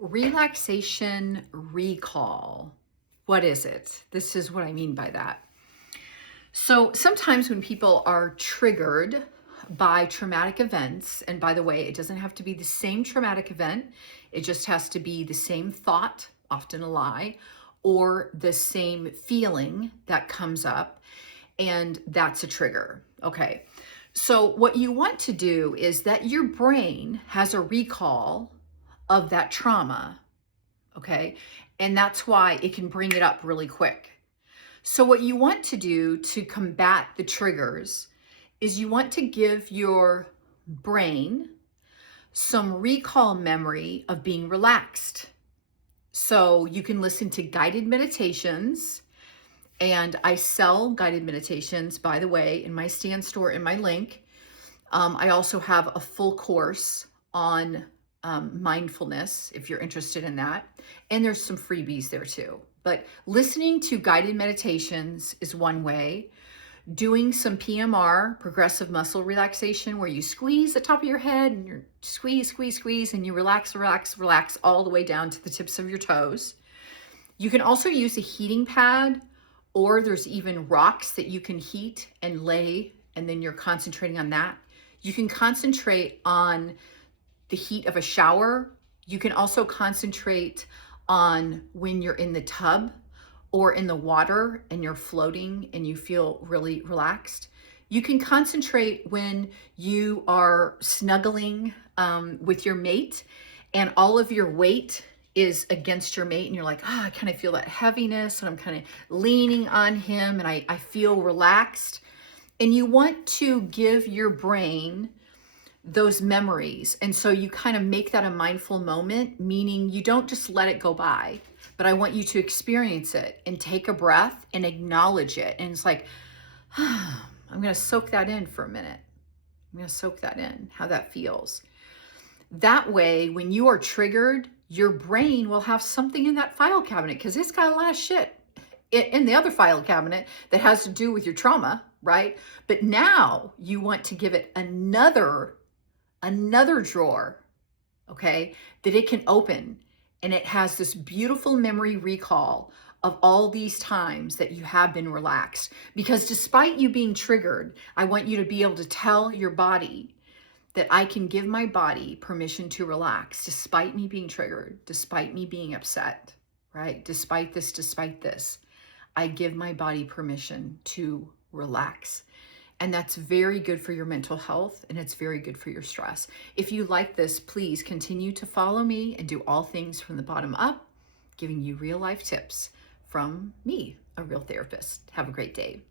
Relaxation recall. What is it? This is what I mean by that. So sometimes when people are triggered by traumatic events, and by the way, it doesn't have to be the same traumatic event, it just has to be the same thought, often a lie, or the same feeling that comes up, and that's a trigger. Okay. So what you want to do is that your brain has a recall of that trauma. Okay. And that's why it can bring it up really quick. So what you want to do to combat the triggers is you want to give your brain some recall memory of being relaxed. So you can listen to guided meditations, and I sell guided meditations, by the way, in my Stand store in my link. I also have a full course on mindfulness if you're interested in that. And there's some freebies there too. But listening to guided meditations is one way. Doing some PMR, progressive muscle relaxation, where you squeeze the top of your head and you squeeze, and you relax all the way down to the tips of your toes. You can also use a heating pad, or there's even rocks that you can heat and lay, and then you're concentrating on that. You can concentrate on the heat of a shower. You can also concentrate on when you're in the tub or in the water and you're floating and you feel really relaxed. You can concentrate when you are snuggling with your mate and all of your weight is against your mate and you're like, I kind of feel that heaviness and I'm kind of leaning on him and I feel relaxed. And you want to give your brain those memories. And so you kind of make that a mindful moment, meaning you don't just let it go by, but I want you to experience it and take a breath and acknowledge it. And it's like, I'm going to soak that in for a minute. I'm going to soak that in, how that feels. That way, when you are triggered, your brain will have something in that file cabinet because it's got a lot of shit in the other file cabinet that has to do with your trauma, right? But now you want to give it another drawer, okay, that it can open, and it has this beautiful memory recall of all these times that you have been relaxed. Because despite you being triggered, I want you to be able to tell your body that I can give my body permission to relax despite me being triggered, despite me being upset, right? Despite this, I give my body permission to relax. And that's very good for your mental health, and it's very good for your stress. If you like this, please continue to follow me and do all things from the bottom up, giving you real life tips from me, a real therapist. Have a great day.